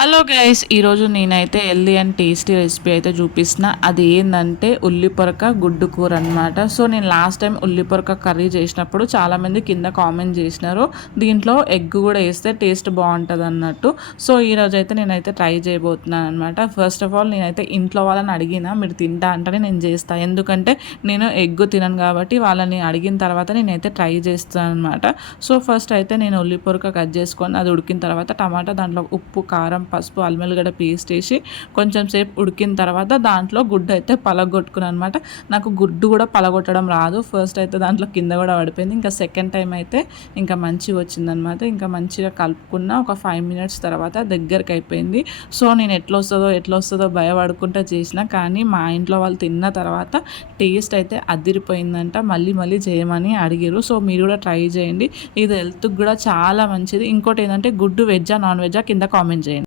Hello guys, ఈరోజు నేనైతే healthy and tasty recipe అయితే చూపిస్తున్నా. అది ఏంటంటే ఉల్లి పొరక గుడ్డు కూర అనమాట. సో నేను లాస్ట్ టైం ఉల్లి పొరక కర్రీ చేసినప్పుడు చాలామంది కింద కామెంట్ చేసినారు, దీంట్లో ఎగ్ కూడా వేస్తే టేస్ట్ బాగుంటుంది అన్నట్టు. సో ఈరోజు అయితే నేనైతే ట్రై చేయబోతున్నాను అనమాట. ఫస్ట్ ఆఫ్ ఆల్ నేనైతే ఇంట్లో వాళ్ళని అడిగిన, మీరు తింటా అంటేనే నేను చేస్తాను. ఎందుకంటే నేను ఎగ్ తినను కాబట్టి వాళ్ళని అడిగిన తర్వాత నేనైతే ట్రై చేస్తాను అనమాట. సో ఫస్ట్ అయితే నేను ఉల్లి పొరక కట్ చేసుకొని అది ఉడికిన తర్వాత టమాటా, దాంట్లో ఉప్పు, కారం, పసుపు, అల్లం వెల్లిగడ్డ పేస్ట్ వేసి కొంచెం సేపు ఉడికిన తర్వాత దాంట్లో గుడ్డు అయితే పలగొట్టుకున్నాను అనమాట. నాకు గుడ్డు కూడా పలగొట్టడం రాదు. ఫస్ట్ అయితే దాంట్లో కింద కూడా పడిపోయింది. ఇంకా సెకండ్ టైం అయితే ఇంకా మంచిగా వచ్చిందనమాట. ఇంకా మంచిగా కలుపుకున్న ఒక 5 మినిట్స్ తర్వాత దగ్గరికి అయిపోయింది. సో నేను ఎట్లా వస్తుందో భయపడుకుంటా చేసిన, కానీ మా ఇంట్లో వాళ్ళు తిన్న తర్వాత టేస్ట్ అయితే అదిరిపోయిందంట. మళ్ళీ మళ్ళీ చేయమని అడిగారు. సో మీరు కూడా ట్రై చేయండి, ఇది హెల్త్కి కూడా చాలా మంచిది. ఇంకోటి ఏంటంటే గుడ్డు వెజ్జా నాన్ వెజ్జా కింద కామెంట్ చేయండి.